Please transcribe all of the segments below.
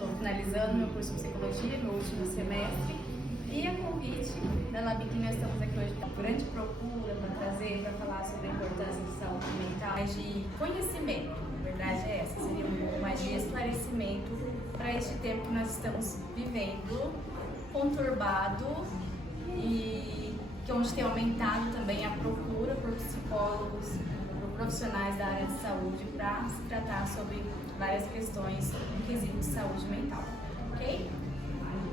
estou finalizando meu curso de psicologia, meu último semestre, e a convite da LabQ nós estamos aqui hoje com grande procura para falar sobre a importância de saúde mental, mais de conhecimento, a verdade é essa, seria mais de esclarecimento para este tempo que nós estamos vivendo, conturbado e que onde tem aumentado também a procura por psicólogos, por profissionais da área de saúde para se tratar sobre várias questões no quesito de saúde mental, ok?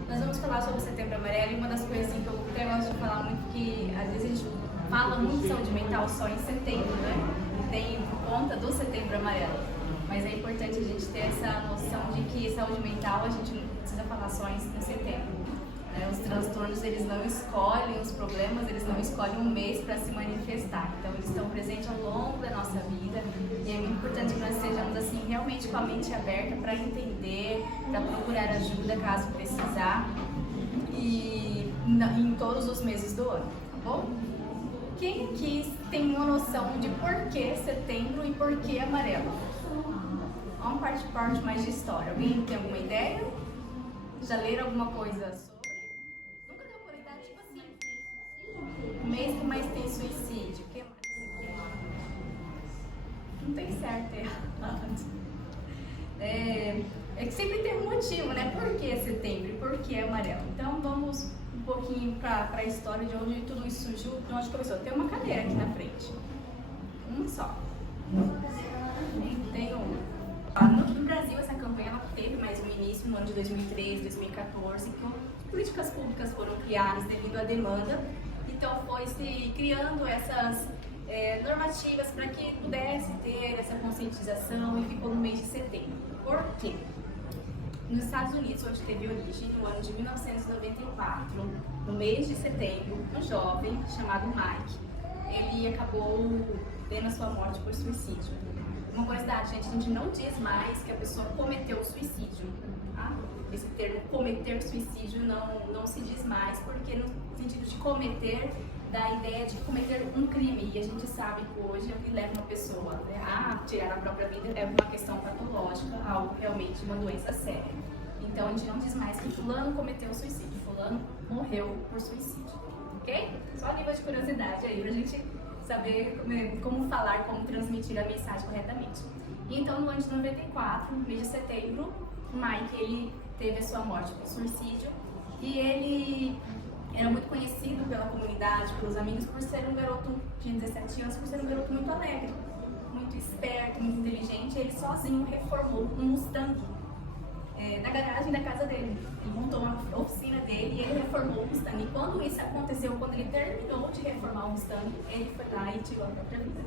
Nós vamos falar sobre o Setembro Amarelo e uma das coisas assim, que eu até gosto de falar muito, que às vezes a gente fala muito de saúde mental só em setembro, né? Tem por conta do Setembro Amarelo, mas é importante a gente ter essa noção de que saúde mental a gente não precisa falar só em setembro. Os transtornos, eles não escolhem os problemas, eles não escolhem um mês para se manifestar. Então, eles estão presentes ao longo da nossa vida e é muito importante que nós estejamos assim, realmente com a mente aberta para entender, para procurar ajuda caso precisar e em todos os meses do ano, tá bom? Quem aqui tem uma noção de por que setembro e por que amarelo? Vamos parte mais de história. Alguém tem alguma ideia? Já leram alguma coisa sobre? O mês que mais tem suicídio, o que mais? Não tem certo e errado. É que sempre tem um motivo, né? Por que setembro e por que amarelo? Então vamos um pouquinho para a história de onde tudo isso surgiu, de onde começou. Tem uma cadeira aqui na frente. Uma só. Tem uma. No Brasil, essa campanha ela teve mais um início no ano de 2013, 2014, que políticas públicas foram criadas devido à demanda. Então foi se criando essas normativas para que pudesse ter essa conscientização e ficou no mês de setembro. Por quê? Nos Estados Unidos, onde teve origem, no ano de 1994, no mês de setembro, um jovem chamado Mike, ele acabou tendo a sua morte por suicídio. Uma curiosidade, gente, a gente não diz mais que a pessoa cometeu suicídio, tá? Esse termo cometer suicídio não se diz mais, porque no sentido de cometer, dá a ideia de cometer um crime, e a gente sabe que hoje o que leva uma pessoa, né, a tirar a própria vida é uma questão patológica, algo realmente uma doença séria. Então a gente não diz mais que fulano cometeu suicídio, fulano morreu por suicídio, ok? Só a nível de curiosidade aí, pra gente saber como falar, como transmitir a mensagem corretamente. E então, no ano de 94, no mês de setembro, o Mike, ele teve a sua morte por suicídio e ele era muito conhecido pela comunidade, pelos amigos, por ser um garoto, tinha 17 anos, por ser um garoto muito alegre, muito esperto, muito inteligente. Ele sozinho reformou um Mustang na garagem da casa dele. Ele montou uma oficina dele e ele reformou o Mustang. E quando isso aconteceu, quando ele terminou de reformar o Mustang, ele foi lá e tirou a própria vida.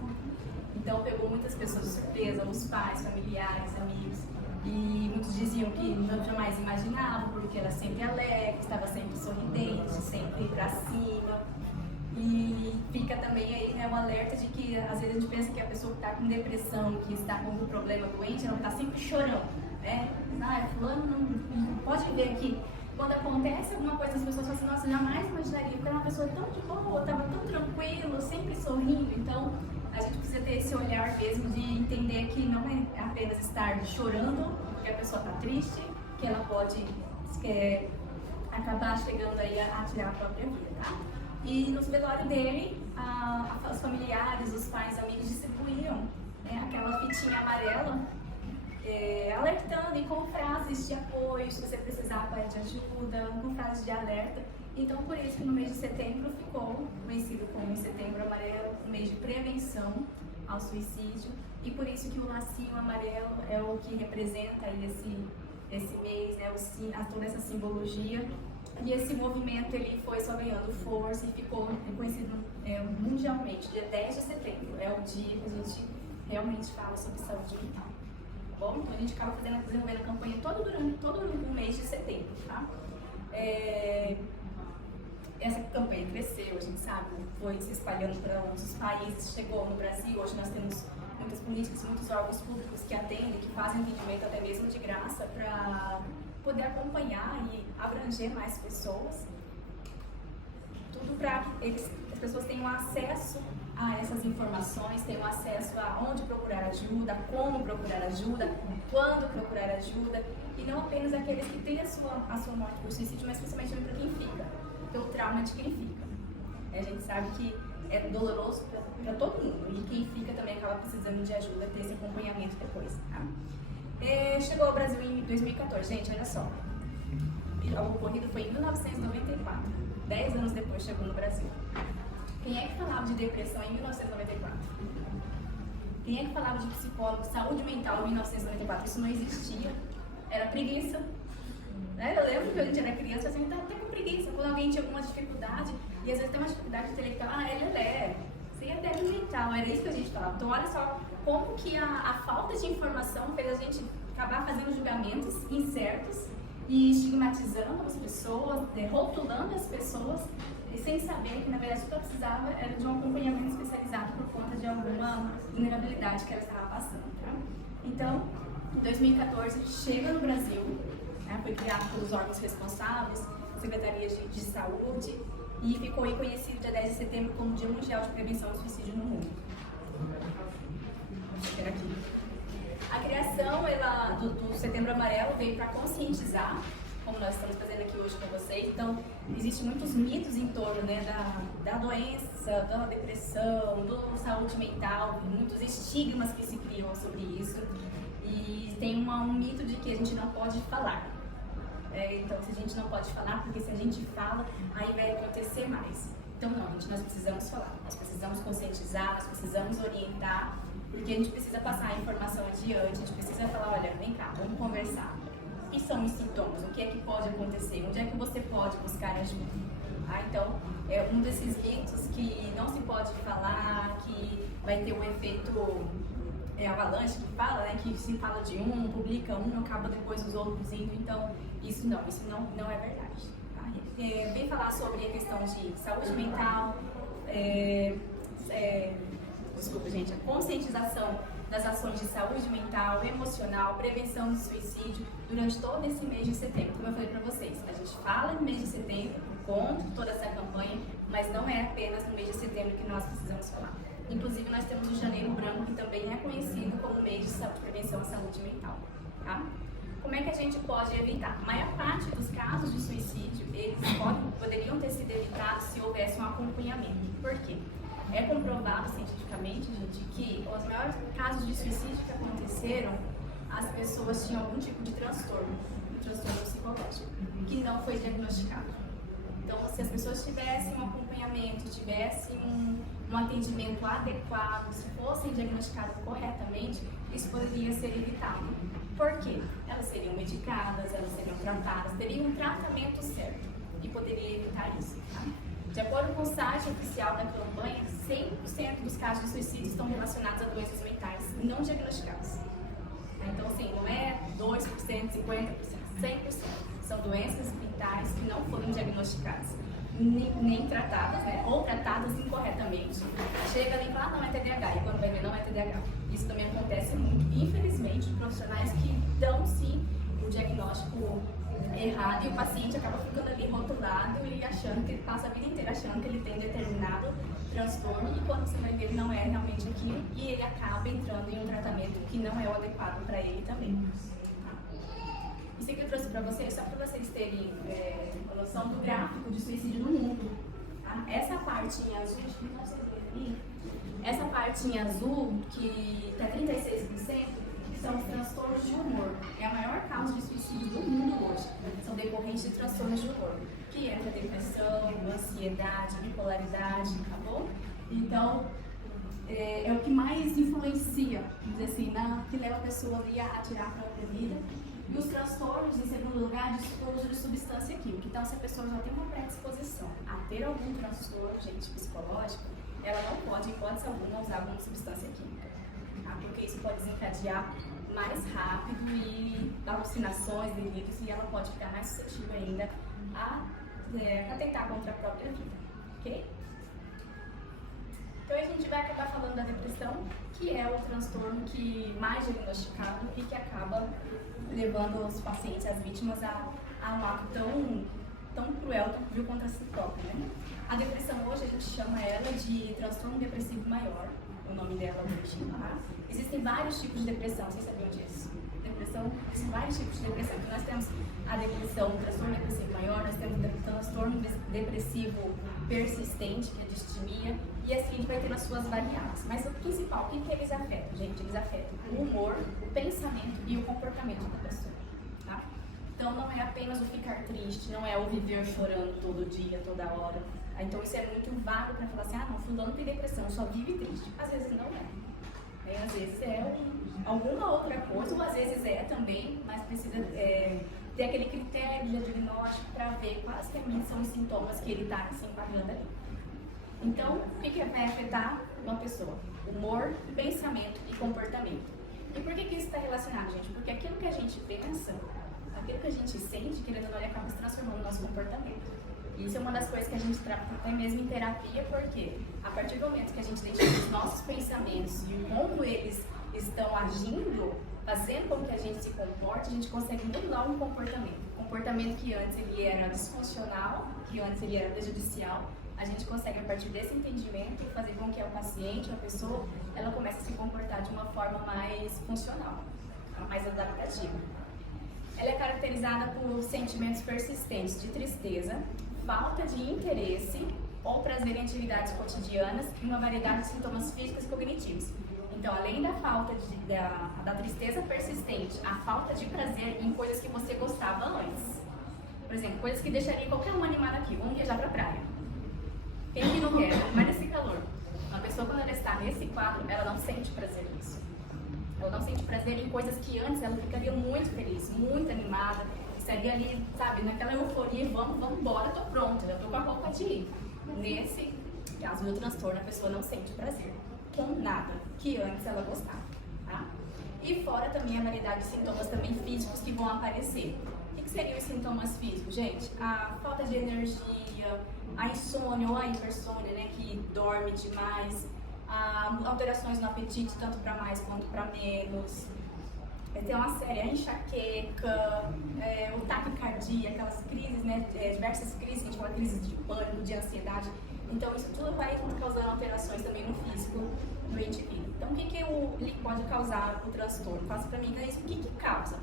Então pegou muitas pessoas de surpresa, os pais, familiares, amigos. E muitos diziam que não jamais imaginavam, porque era sempre alegre, estava sempre sorridente, sempre pra cima. E fica também aí, né, um alerta de que às vezes a gente pensa que a pessoa que está com depressão, que está com algum problema doente, ela está sempre chorando, né? Fulano não pode ver que quando acontece alguma coisa, as pessoas falam assim, nossa, jamais imaginaria, porque era uma pessoa tão de boa, estava tão tranquilo, sempre sorrindo. Então a gente precisa ter esse olhar mesmo de entender que não é apenas estar chorando, que a pessoa está triste, que ela pode acabar chegando aí a tirar a própria vida, tá? E no velório dele, os familiares, os pais, amigos distribuíram aquela fitinha amarela, alertando e com frases de apoio, se você precisar, pede ajuda, com frases de alerta. Então, por isso que no mês de setembro ficou conhecido como Setembro Amarelo, um mês de prevenção ao suicídio, e por isso que o lacinho amarelo é o que representa aí esse mês, né, toda essa simbologia. E esse movimento ele foi só ganhando força e ficou conhecido mundialmente. Dia 10 de setembro é o dia que a gente realmente fala sobre saúde mental. Tá bom? Então a gente acaba desenvolvendo a campanha durante todo o mês de setembro, tá? Essa campanha cresceu, a gente sabe, foi se espalhando para outros países, chegou no Brasil. Hoje nós temos muitas políticas, muitos órgãos públicos que atendem, que fazem atendimento até mesmo de graça para poder acompanhar e abranger mais pessoas. Tudo para que as pessoas tenham acesso a essas informações, tenham acesso a onde procurar ajuda, como procurar ajuda, quando procurar ajuda, e não apenas aqueles que têm a sua morte por suicídio, mas principalmente para quem fica, pelo trauma de quem fica. A gente sabe que é doloroso para todo mundo, e quem fica também acaba precisando de ajuda, ter esse acompanhamento depois. Tá? Chegou ao Brasil em 2014, gente, olha só. O ocorrido foi em 1994, 10 anos depois chegou no Brasil. Quem é que falava de depressão em 1994? Quem é que falava de psicólogo, saúde mental em 1994? Isso não existia, era preguiça. Né? Eu lembro que a gente era criança, assim, estava até com preguiça. Quando alguém tinha alguma dificuldade, e às vezes tem uma dificuldade intelectual, ele é leve, você é débil mental, era isso que a gente falava. Então olha só como que a falta de informação fez a gente acabar fazendo julgamentos incertos e estigmatizando as pessoas, rotulando as pessoas, sem saber que na verdade o que ela precisava era de um acompanhamento especializado por conta de alguma vulnerabilidade que ela estava passando. Tá? Então, em 2014, chega no Brasil, né, foi criado pelos órgãos responsáveis, secretarias de saúde, e ficou reconhecido dia 10 de setembro como Dia Mundial de Prevenção do Suicídio no mundo. Aqui. A criação do Setembro Amarelo veio para conscientizar, como nós estamos fazendo aqui hoje com vocês. Então, existem muitos mitos em torno, né, da doença, da depressão, da saúde mental, muitos estigmas que se criam sobre isso. E tem um mito de que a gente não pode falar. Então, se a gente não pode falar, porque se a gente fala, aí vai acontecer mais. Então, não, nós precisamos falar, nós precisamos conscientizar, nós precisamos orientar, porque a gente precisa passar a informação adiante, a gente precisa falar, olha, vem cá, vamos conversar. O que são os sintomas? O que é que pode acontecer? Onde é que você pode buscar ajuda? Então, é um desses mitos que não se pode falar, que vai ter um efeito avalanche, que fala, né, que se fala de publica acaba depois os outros indo. Então, isso não é verdade. Tá? Vem falar sobre a questão de saúde mental, desculpa, gente, a conscientização das ações de saúde mental, emocional, prevenção do suicídio durante todo esse mês de setembro. Como eu falei para vocês, a gente fala no mês de setembro, conta toda essa campanha, mas não é apenas no mês de setembro que nós precisamos falar. Inclusive, nós temos o Janeiro Branco, que também é conhecido como mês de prevenção à saúde mental. Tá? Como é que a gente pode evitar? A maior parte dos casos de suicídio, eles poderiam ter sido evitados se houvesse um acompanhamento. Por quê? É comprovado cientificamente, gente, que os maiores casos de suicídio que aconteceram, as pessoas tinham algum tipo de transtorno psicológico, que não foi diagnosticado. Então, se as pessoas tivessem um acompanhamento, tivessem um atendimento adequado, se fossem diagnosticadas corretamente, isso poderia ser evitado. Por quê? Elas seriam medicadas, elas seriam tratadas, teriam um tratamento certo e poderia evitar isso. Tá? De acordo com o site oficial da campanha, 100% dos casos de suicídio estão relacionados a doenças mentais não diagnosticadas. Então, assim, não é 2%, 50%, 100%. São doenças mentais que não foram diagnosticadas, nem tratadas, né? Ou tratadas incorretamente. Chega ali e fala, não é TDAH, e quando vai ver, não é TDAH. Isso também acontece muito. Infelizmente, profissionais que dão, sim, o diagnóstico errado e o paciente acaba ficando ali rotulado e achando que ele passa a vida inteira achando que ele tem determinado transtorno, e quando você vai ver, ele não é realmente aquilo, e ele acaba entrando em um tratamento que não é o adequado para ele também. Isso que eu trouxe para vocês, só para vocês terem uma noção do gráfico de suicídio no mundo. Tá? Essa parte em azul, acho que não sei ali, essa parte em azul, que está 36%, são os transtornos de humor. É a maior causa de suicídio do mundo hoje. São decorrentes de transtornos de humor, que entra depressão, ansiedade, bipolaridade, tá bom? Então, é o que mais influencia, vamos dizer assim, que leva a pessoa ali a tirar a própria vida. E os transtornos, em segundo lugar, de uso de substância química. Então, se a pessoa já tem uma predisposição a ter algum transtorno, gente, psicológico, ela não pode, em hipótese alguma, usar alguma substância química. Tá? Porque isso pode desencadear mais rápido e alucinações, delírios, e ela pode ficar mais suscetível ainda a tentar contra a própria vida. Ok? Então, a gente vai acabar falando da depressão, que é o transtorno que mais diagnosticado e que acaba levando os pacientes, as vítimas, a um ato tão tão cruel, tão cruel contra si próprio, né? A depressão hoje a gente chama ela de transtorno depressivo maior, o nome dela hoje, tá? Existem vários tipos de depressão, vocês sabiam disso? Depressão, existem vários tipos de depressão. Então nós temos a depressão, o transtorno depressivo maior, nós temos o transtorno depressivo persistente, que é a distimia, e assim a gente vai ter as suas variáveis. Mas o principal, o que eles afetam, gente? Eles afetam o humor, o pensamento e o comportamento da pessoa, tá? Então não é apenas o ficar triste, não é o viver chorando todo dia, toda hora. Então isso é muito vago para falar assim, ah não, fulano tem depressão, só vive triste. Às vezes não é. Às vezes é alguma outra coisa, ou às vezes é também, mas precisa ter aquele critério de diagnóstico para ver quais realmente são os sintomas que ele está se enquadrando ali. Então, o que vai afetar uma pessoa? Humor, pensamento e comportamento. E por que isso está relacionado, gente? Porque aquilo que a gente pensa, aquilo que a gente sente, querendo ou não, acaba se transformando no nosso comportamento. Isso é uma das coisas que a gente trata até mesmo em terapia, porque a partir do momento que a gente deixa os nossos pensamentos e como eles estão agindo, fazendo com que a gente se comporte, a gente consegue mudar um comportamento. Um comportamento que antes ele era disfuncional, que antes ele era prejudicial, a gente consegue, a partir desse entendimento, fazer com que o paciente, a pessoa, ela comece a se comportar de uma forma mais funcional, mais adaptativa. Ela é caracterizada por sentimentos persistentes de tristeza, falta de interesse ou prazer em atividades cotidianas e uma variedade de sintomas físicos e cognitivos. Então, além da falta da tristeza persistente, a falta de prazer em coisas que você gostava antes. Por exemplo, coisas que deixariam qualquer um animado aqui. Vamos viajar pra praia. Quem que não quer? Mas nesse calor. Uma pessoa, quando ela está nesse quadro, ela não sente prazer nisso. Ela não sente prazer em coisas que antes ela ficaria muito feliz, muito animada, estaria ali, sabe, naquela euforia, vamos embora, tô pronta, já tô com a roupa de ir. Nesse caso do transtorno, a pessoa não sente prazer com nada que antes ela gostava, tá? E fora também a variedade de sintomas também físicos que vão aparecer. O que seriam os sintomas físicos, gente? A falta de energia, a insônia ou a hipersônia, né, que dorme demais, alterações no apetite, tanto para mais quanto para menos. Tem uma série, a enxaqueca, o taquicardia, aquelas crises, né, diversas crises, a gente fala crises de pânico, de ansiedade. Então isso tudo vai causando alterações também no físico do indivíduo. Então o que ele pode causar o transtorno? Faça para mim, o que causa?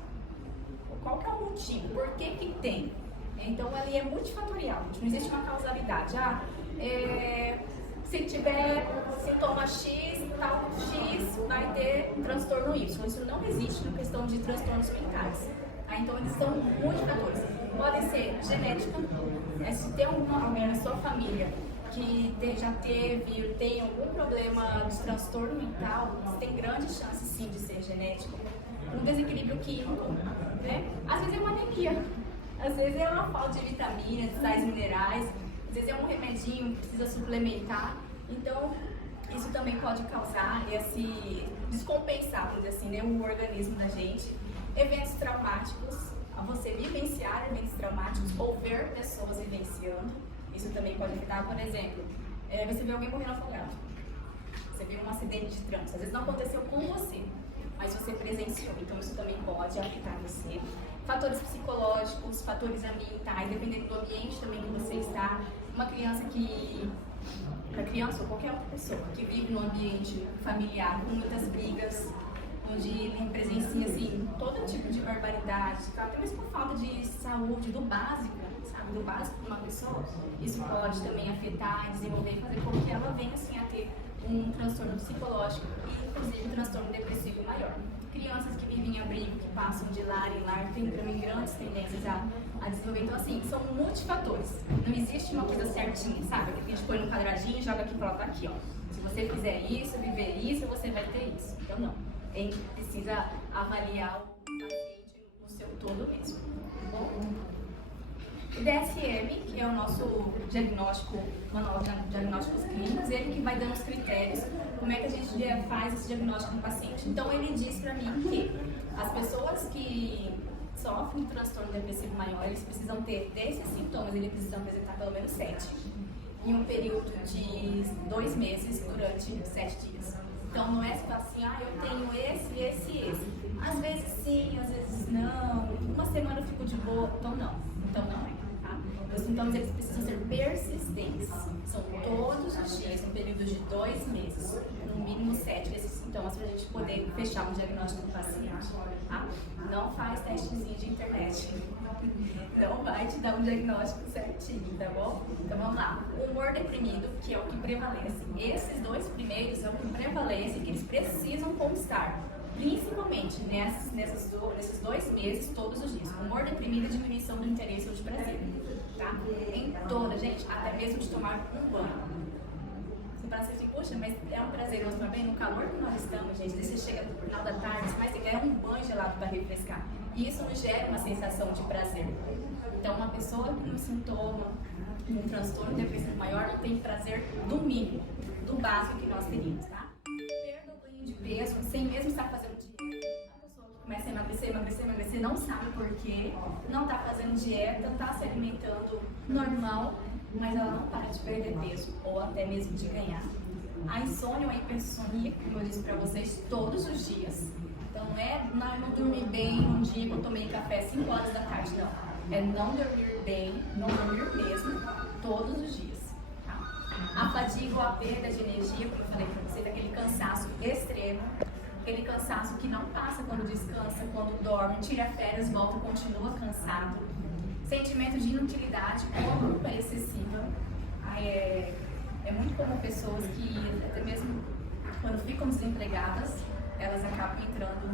Qual que é o motivo? Por que tem? Então ali é multifatorial, não existe uma causalidade. Se tiver sintoma X, tal X, vai ter transtorno Y. Isso não existe na questão de transtornos mentais. Então, eles são multifatores. Podem ser genética, se tem alguém na sua família que já teve ou tem algum problema de transtorno mental, você tem grande chance sim de ser genético. Um desequilíbrio químico, né? Às vezes é uma anemia, às vezes é uma falta de vitaminas, de sais minerais, às vezes é um remedinho que precisa suplementar. Então, isso também pode causar esse descompensar, vamos dizer assim, né, o organismo da gente. Eventos traumáticos, você vivenciar eventos traumáticos ou ver pessoas vivenciando, isso também pode afetar. Por exemplo, você vê alguém morrendo afogado, você vê um acidente de trânsito, às vezes não aconteceu com você, mas você presenciou, então isso também pode afetar você. Fatores psicológicos, fatores ambientais, dependendo do ambiente também que você está. Uma criança ou qualquer outra pessoa que vive num ambiente familiar com muitas brigas, onde ele presencia assim, todo tipo de barbaridade, até mesmo por falta de saúde, do básico, sabe, do básico de uma pessoa, isso pode também afetar, desenvolver e fazer com que ela venha assim, a ter um transtorno psicológico e inclusive um transtorno depressivo maior. Crianças que vivem em abrigo, que passam de lar em lar, têm também grandes tendências a desenvolver. Então, assim, são multifatores. Não existe uma coisa certinha, sabe? Que a gente põe no quadradinho e joga aqui e coloca aqui, ó. Se você fizer isso, viver isso, você vai ter isso. Então, não. A gente precisa avaliar o paciente no seu todo mesmo. Bom, o DSM, que é o nosso diagnóstico, manual de diagnósticos clínicos, ele que vai dando os critérios, como é que a gente faz esse diagnóstico no paciente. Então, ele diz pra mim que as pessoas que sofrem de transtorno depressivo maior, eles precisam ter desses sintomas, eles precisam apresentar pelo menos 7, em um período de 2 meses, durante 7 dias. Então, não é só assim, eu tenho esse. Às vezes sim, às vezes não. Uma semana eu fico de boa, então não é, tá? Os sintomas eles precisam ser persistentes. São todos os dias, em períodos de 2 meses, no mínimo 7 desses sintomas para a gente poder fechar um diagnóstico do paciente. Tá? Não faz testezinho de internet. Não vai te dar um diagnóstico certinho, tá bom? Então vamos lá. O humor deprimido, que é o que prevalece. Esses 2 primeiros é o que prevalece, que eles precisam constar. Principalmente nesses 2 meses, todos os dias. Humor deprimido e diminuição do interesse ou de prazer. Tá? Em toda, gente, até mesmo de tomar um banho. Você fala assim, poxa, mas é um prazeroso também? No calor que nós estamos, gente, você chega no final da tarde, mas você quer um banho gelado para refrescar. E isso nos gera uma sensação de prazer. Então, uma pessoa com um sintoma, um transtorno depressivo maior, não tem prazer do mínimo, do básico que nós teríamos, tá? Perda ou ganho de peso, sem mesmo estar fazendo dieta. A pessoa que começa a emagrecer, não sabe por quê, não está fazendo dieta, está se alimentando normal, mas ela não para de perder peso, ou até mesmo de ganhar. A insônia ou a hipersonia, como eu disse para vocês, todos os dias. Então não é não dormir bem um dia que eu tomei café 5 horas da tarde, não. É não dormir bem, não dormir mesmo, todos os dias. Tá? A fadiga ou a perda de energia, como eu falei para vocês, aquele cansaço extremo, aquele cansaço que não passa quando descansa, quando dorme, tira férias, volta, continua cansado. Sentimento de inutilidade ou culpa excessiva. É muito comum pessoas que, até mesmo quando ficam desempregadas, elas acabam entrando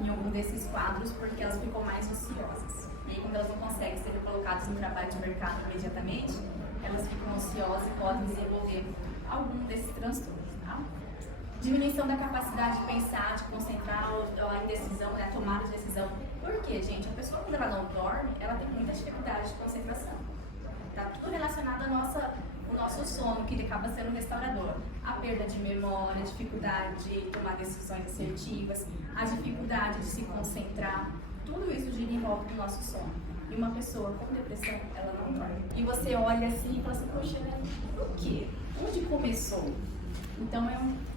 em algum desses quadros porque elas ficam mais ociosas. E aí, quando elas não conseguem ser colocadas no trabalho de mercado imediatamente, elas ficam ociosas e podem desenvolver algum desses transtornos. Tá? Diminuição da capacidade de pensar, de concentrar, a indecisão, né, a tomada de decisão. Por quê, gente? A pessoa, quando ela não dorme, ela tem muita dificuldade de concentração. Tá tudo relacionado ao nosso sono, que ele acaba sendo restaurador. A perda de memória, a dificuldade de tomar decisões assertivas, a dificuldade de se concentrar, tudo isso gira em volta do nosso sono. E uma pessoa com depressão, ela não dorme. E você olha assim e fala assim, poxa, por quê? Onde começou? Então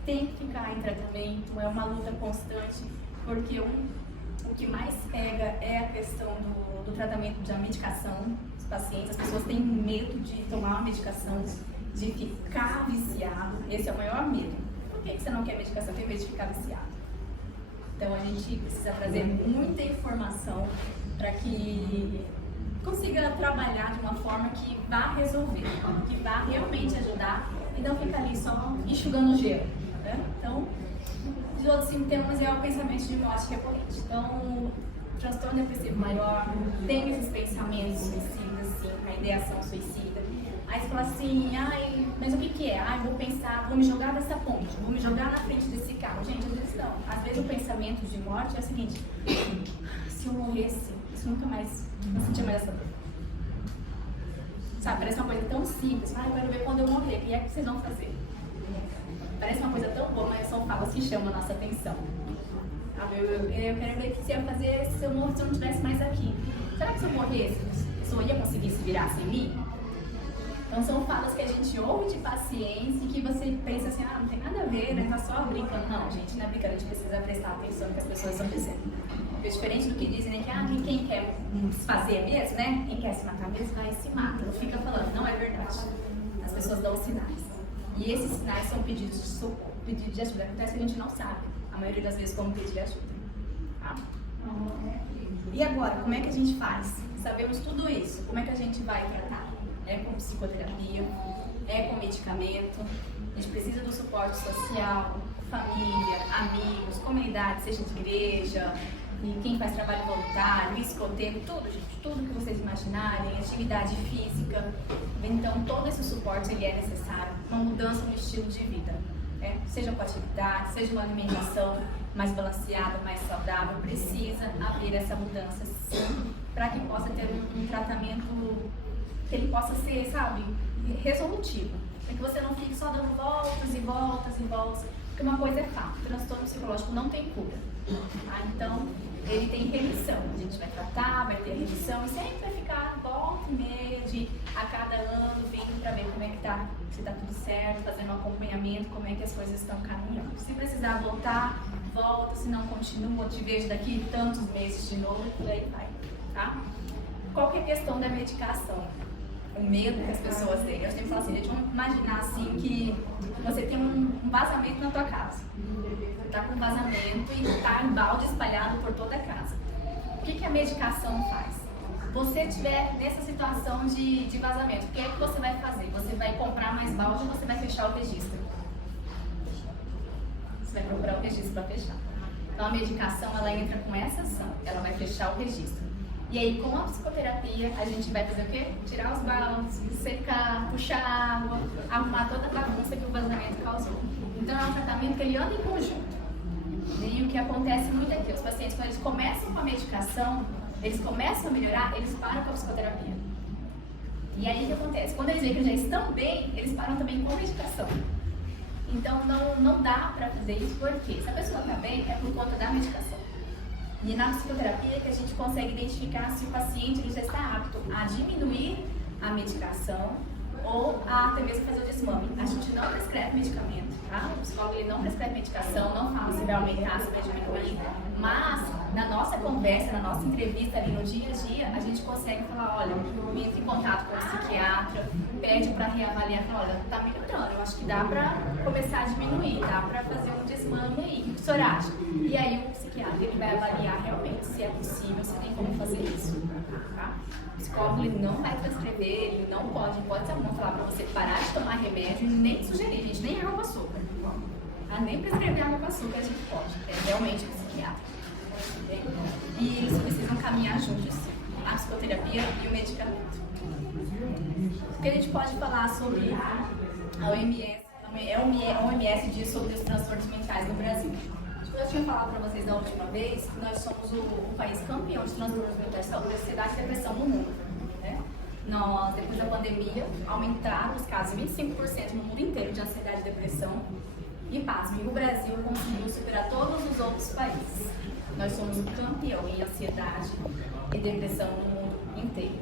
tem que ficar em tratamento, é uma luta constante, porque o que mais pega é a questão do tratamento da medicação. Os pacientes, as pessoas têm medo de tomar uma medicação, de ficar viciado. Esse é o maior medo. Por que você não quer medicação? Tem medo de ficar viciado. Então a gente precisa trazer muita informação para que consiga trabalhar de uma forma que vá resolver, que vá realmente ajudar e não ficar ali só enxugando gelo. Né? Então, os outros sintomas é o pensamento de morte recorrente. Então, o transtorno depressivo maior tem esses pensamentos suicidas, sim, a ideação suicida. Aí você fala assim, mas o que é? Vou pensar, vou me jogar dessa ponte, vou me jogar na frente desse carro. Gente, às vezes não. Às vezes o pensamento de morte é o seguinte, se eu morresse, isso nunca mais, não sentia mais essa dor. Sabe, parece uma coisa tão simples, eu quero ver quando eu morrer, o que é que vocês vão fazer? Parece uma coisa tão boa, mas são falas que chamam a nossa atenção. Eu quero ver o que você ia fazer se eu não estivesse mais aqui. Será que se eu morresse, a pessoa ia conseguir se virar sem mim? Então são falas que a gente ouve de pacientes e que você pensa assim, não tem nada a ver, né? Tá só brincando. Não, gente, não é brincando, a gente precisa prestar atenção no que as pessoas estão dizendo. Porque diferente do que dizem, né? Que quem quer se fazer mesmo, né? Quem quer se matar mesmo, vai e se mata. Não fica falando, não é verdade. As pessoas dão sinais. E esses sinais são pedidos de socorro, pedidos de ajuda. Acontece que a gente não sabe, a maioria das vezes, como pedir ajuda. Tá? E agora, como é que a gente faz? Sabemos tudo isso, como é que a gente vai tratar? É com psicoterapia, é com medicamento, a gente precisa do suporte social, família, amigos, comunidade, seja de igreja, e quem faz trabalho voluntário, escoteiro, tudo, gente, tudo que vocês imaginarem, atividade física. Então, todo esse suporte ele é necessário, uma mudança no estilo de vida, né? Seja com atividade, seja uma alimentação mais balanceada, mais saudável, precisa haver essa mudança, sim, para que possa ter um tratamento que ele possa ser, sabe, resolutivo, para que você não fique só dando voltas e voltas e voltas, porque uma coisa é fato, o transtorno psicológico não tem cura, tá? Então, ele tem remissão, a gente vai tratar, vai ter remissão e sempre vai ficar volta e meia a cada ano vindo para ver como é que tá, se tá tudo certo, fazendo um acompanhamento, como é que as coisas estão caminhando. Se precisar voltar, volta, se não continua, te vejo daqui tantos meses de novo, por aí vai, tá? Qual que é a questão da medicação? o medo que as pessoas têm. Eu sempre falo assim, gente, vamos imaginar assim que você tem um vazamento na tua casa. Você tá com um vazamento e tá em balde espalhado por toda a casa. O que a medicação faz? Você estiver nessa situação de vazamento, o que é que você vai fazer? Você vai comprar mais balde ou você vai fechar o registro? Você vai procurar o registro para fechar. Então a medicação, ela entra com essa ação, ela vai fechar o registro. E aí com a psicoterapia a gente vai fazer o quê? Tirar os baldes, secar, puxar água, arrumar toda a bagunça que o vazamento causou. Então é um tratamento que ele anda em conjunto. E o que acontece muito é que os pacientes, quando eles começam com a medicação, eles começam a melhorar, eles param com a psicoterapia. E aí o que acontece? Quando eles veem que já estão bem, eles param também com a medicação. Então não dá para fazer isso, porque se a pessoa está bem, é por conta da medicação. E na psicoterapia é que a gente consegue identificar se o paciente ele já está apto a diminuir a medicação ou a até mesmo fazer o desmame. A gente não prescreve medicamento, tá? O psicólogo ele não prescreve medicação, não fala se vai aumentar, se vai diminuir, mas na nossa conversa, na nossa entrevista ali no dia a dia, a gente consegue falar, olha, entra em contato com o psiquiatra, pede para reavaliar, fala, olha, tá melhorando, eu acho que dá para começar a diminuir, dá para fazer um desmame aí, o que o senhor acha? E aí o psiquiatra ele vai avaliar realmente se é possível, se tem como fazer isso, tá? O psicólogo ele não vai prescrever, ele não pode alguma falar para você parar de tomar remédio, nem sugerir, gente, nem água com açúcar. Tá? Nem prescrever água com açúcar a gente pode, é realmente o psiquiatra. E eles precisam caminhar juntos, a psicoterapia e o medicamento. O que a gente pode falar sobre a OMS diz sobre os transtornos mentais no Brasil. Eu tinha falado para vocês da última vez que nós somos o país campeão de transtornos mentais de saúde, ansiedade e depressão no mundo. Né? Nós, depois da pandemia, aumentaram os casos 25% no mundo inteiro de ansiedade e depressão. E pasme, o Brasil conseguiu superar todos os outros países. Nós somos o campeão em ansiedade e depressão no mundo inteiro.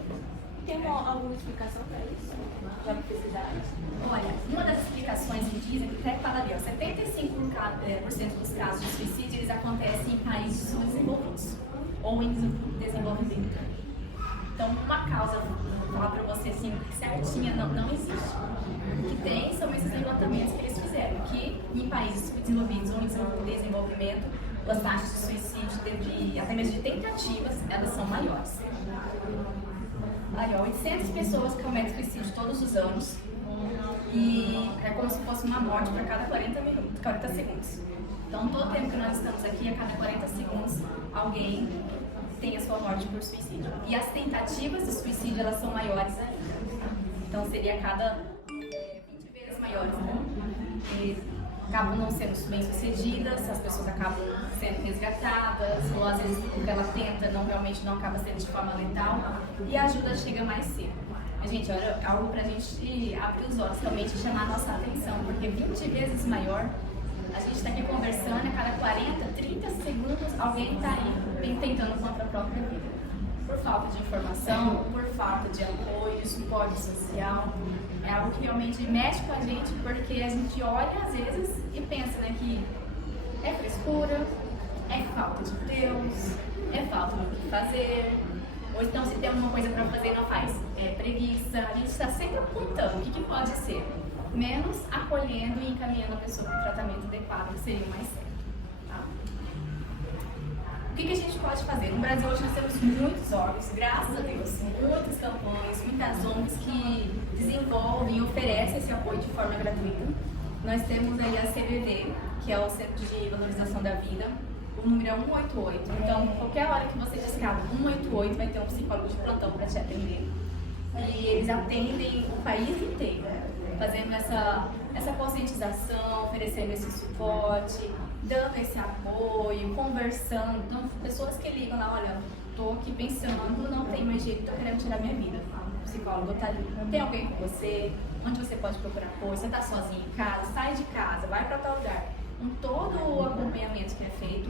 Tem alguma explicação para isso? Da necessidade? Olha, uma das explicações que dizem que até fala ali, 75% dos casos de suicídio eles acontecem em países subdesenvolvidos ou em desenvolvimento. Então, uma causa, vou falar para você assim, certinha, não existe. O que tem são esses levantamentos que eles fizeram, que em países subdesenvolvidos ou em desenvolvimento, as taxas de suicídio, até mesmo de tentativas, elas são maiores. Aí, 800 pessoas cometem suicídio todos os anos e é como se fosse uma morte para cada 40 segundos. Então, todo tempo que nós estamos aqui, a cada 40 segundos, alguém tem a sua morte por suicídio. E as tentativas de suicídio, elas são maiores ainda. Então, seria a cada 20 vezes maiores, né? E acabam não sendo bem-sucedidas, as pessoas acabam sendo resgatadas, ou às vezes o que ela tenta realmente não acaba sendo de forma letal, e a ajuda chega mais cedo. Mas, gente, olha, é algo pra gente abrir os olhos, realmente chamar a nossa atenção, porque 20 vezes maior, a gente está aqui conversando, a cada 40, 30 segundos, alguém está aí tentando contra a própria vida. Por falta de informação, por falta de apoio, suporte social. É algo que realmente mexe com a gente, porque a gente olha às vezes e pensa, né, que é frescura, é falta de Deus, é falta do que fazer, ou então se tem alguma coisa para fazer não faz, é preguiça. A gente está sempre apontando o que pode ser, menos acolhendo e encaminhando a pessoa para o tratamento adequado, que seria o mais certo. Tá? O que a gente pode fazer? No Brasil hoje nós temos muitos órgãos, graças a Deus, muitas campanhas, muitas ONGs que desenvolvem e oferecem esse apoio de forma gratuita. Nós temos aí a CVV, que é o Centro de Valorização da Vida, o número é 188. Então, qualquer hora que você discar 188, vai ter um psicólogo de plantão para te atender. E eles atendem o país inteiro, fazendo essa conscientização, oferecendo esse suporte, dando esse apoio, conversando. Então, pessoas que ligam lá, olha, tô aqui pensando, não tem mais jeito, tô querendo tirar minha vida. O psicólogo tá ali, tem alguém com você, onde você pode procurar apoio, você tá sozinho em casa, sai de casa, vai para tal lugar. Com todo o acompanhamento que é feito,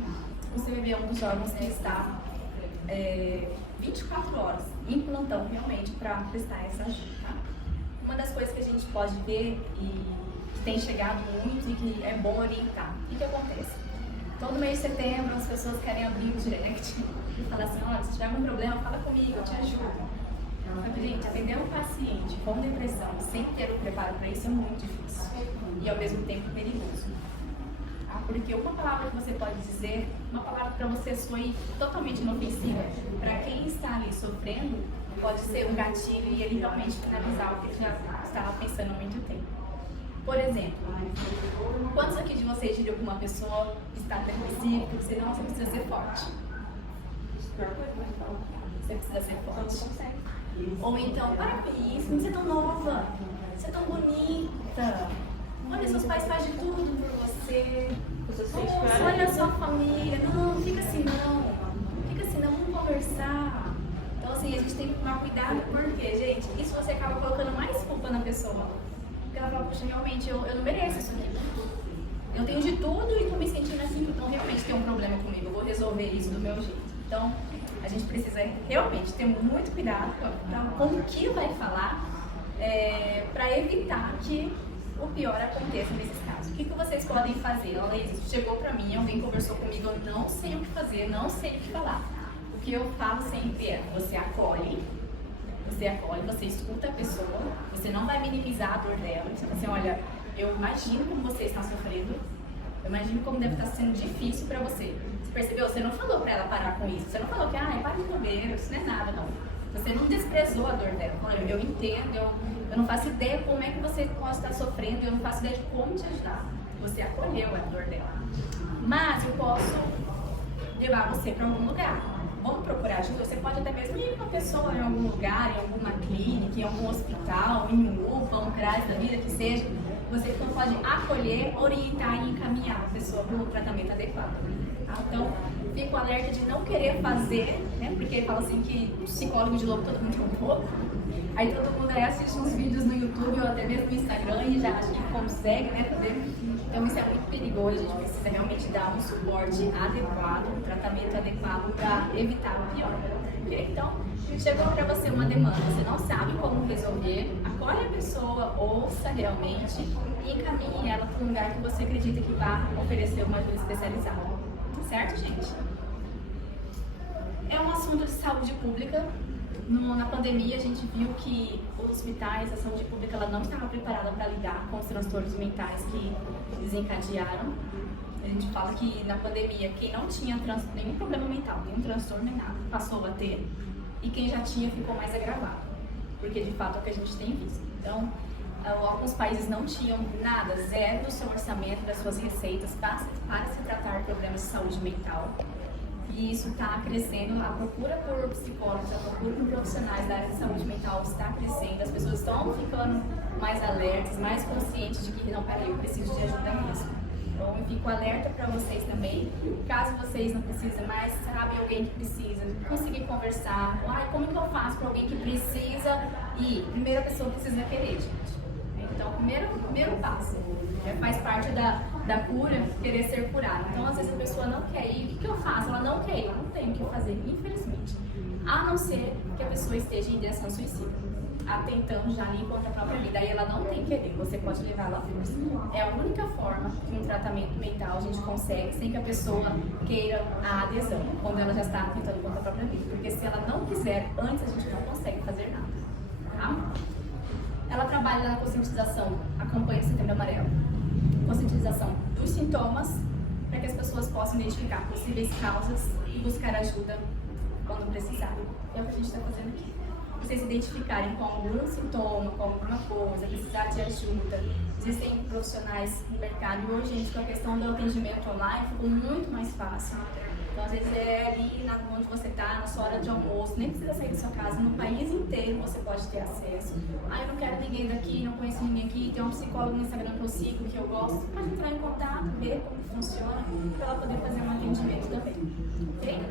o CVV é um dos órgãos que está 24 horas em plantão realmente para prestar essa ajuda. Tá? Uma das coisas que a gente pode ver e que tem chegado muito e que é bom orientar. O que acontece? Todo mês de setembro as pessoas querem abrir o direct e falar assim, olha, se tiver algum problema, fala comigo, eu te ajudo. Mas, gente, atender um paciente com depressão sem ter o preparo para isso é muito difícil e ao mesmo tempo perigoso. Porque uma palavra que você pode dizer, uma palavra para você soe totalmente inofensiva, para quem está ali sofrendo, pode ser um gatilho e ele realmente finalizar o que ele já estava pensando há muito tempo. Por exemplo, quantos aqui de vocês diriam para uma pessoa que está depressiva que você não, você precisa ser forte? Você precisa ser forte. Ou então, para com isso, você é tão nova, você é tão bonita. Olha, seus pais fazem de tudo por você. Nossa, olha a sua família. Não, fica assim não. Fica assim não, vamos conversar. Então assim, a gente tem que tomar cuidado, porque, gente, isso você acaba colocando mais culpa na pessoa. Porque ela fala, poxa, realmente, eu não mereço isso aqui. Eu tenho de tudo e tô me sentindo assim, então realmente tem um problema comigo, eu vou resolver isso do meu jeito. Então, a gente precisa realmente ter muito cuidado com o que vai falar, para evitar que o pior aconteça nesses casos. O que vocês podem fazer? Olha, chegou pra mim, alguém conversou comigo, eu não sei o que fazer, não sei o que falar. O que eu falo sempre é, você acolhe, você escuta a pessoa, você não vai minimizar a dor dela, você fala assim, olha, eu imagino como você está sofrendo, eu imagino como deve estar sendo difícil pra você. Você percebeu? Você não falou pra ela parar com isso, você não falou que, para de bobeira, isso não é nada, não. Você não desprezou a dor dela, eu entendo, eu não faço ideia como é que você pode estar sofrendo, eu não faço ideia de como te ajudar. Você acolheu a dor dela. Mas eu posso levar você para algum lugar. Vamos procurar ajuda? Você pode até mesmo ir com a pessoa em algum lugar, em alguma clínica, em algum hospital, em um UPA, um CRAS da vida, que seja. Você pode acolher, orientar e encaminhar a pessoa para o tratamento adequado. Então, fico alerta de não querer fazer, né? Porque fala assim que psicólogo de louco todo mundo é um pouco. Aí todo mundo assiste uns vídeos no YouTube ou até mesmo no Instagram e já acha que consegue, né, fazer. Então isso é muito perigoso, a gente precisa realmente dar um suporte adequado, um tratamento adequado para evitar o pior. Okay? Então, chegou para você uma demanda, você não sabe como resolver, acolhe a pessoa, ouça realmente e encaminhe ela para um lugar que você acredita que vai oferecer uma ajuda especializada. Certo, gente? É um assunto de saúde pública. Na pandemia, a gente viu que os hospitais, a saúde pública, ela não estava preparada para lidar com os transtornos mentais que desencadearam. A gente fala que na pandemia, quem não tinha nenhum problema mental, nenhum transtorno nem nada, passou a ter. E quem já tinha ficou mais agravado. Porque, de fato, é o que a gente tem visto. Então, alguns países não tinham nada, zero do seu orçamento, das suas receitas para se tratar problemas de saúde mental. E isso está crescendo, a procura por psicólogos, a procura por profissionais da área de saúde mental está crescendo, as pessoas estão ficando mais alertas, mais conscientes de que, não, peraí, eu preciso de ajuda mesmo. Então eu fico alerta para vocês também, caso vocês não precisem mais, sabe, alguém que precisa, conseguir conversar, como que eu faço para alguém que precisa ir? Primeiro a pessoa precisa querer, gente. Então, primeiro passo, faz parte da cura, querer ser curado. Então, às vezes a pessoa não quer ir, o que eu faço? Ela não quer ir, eu não tenho o que fazer, infelizmente. A não ser que a pessoa esteja em direção suicida, atentando já ali contra a própria vida. Aí ela não tem que querer, você pode levar ela à força. É a única forma que um tratamento mental a gente consegue sem que a pessoa queira a adesão, quando ela já está atentando contra a própria vida. Porque se ela não quiser, antes a gente não consegue fazer nada. Tá? Ela trabalha na conscientização, acompanha o Setembro Amarelo. Conscientização dos sintomas, para que as pessoas possam identificar possíveis causas e buscar ajuda quando precisar. É o que a gente está fazendo aqui. Vocês se identificarem com algum sintoma, com alguma coisa, precisar de ajuda. Existem profissionais no mercado e hoje, gente, com a questão do atendimento online ficou muito mais fácil. Então, às vezes é ali onde você está, na sua hora de almoço, nem precisa sair da sua casa, no país inteiro você pode ter acesso. Eu não quero ninguém daqui, não conheço ninguém aqui, tem um psicólogo no Instagram que eu sigo, que eu gosto, pode entrar em contato, ver como funciona, para ela poder fazer um atendimento também. Ok?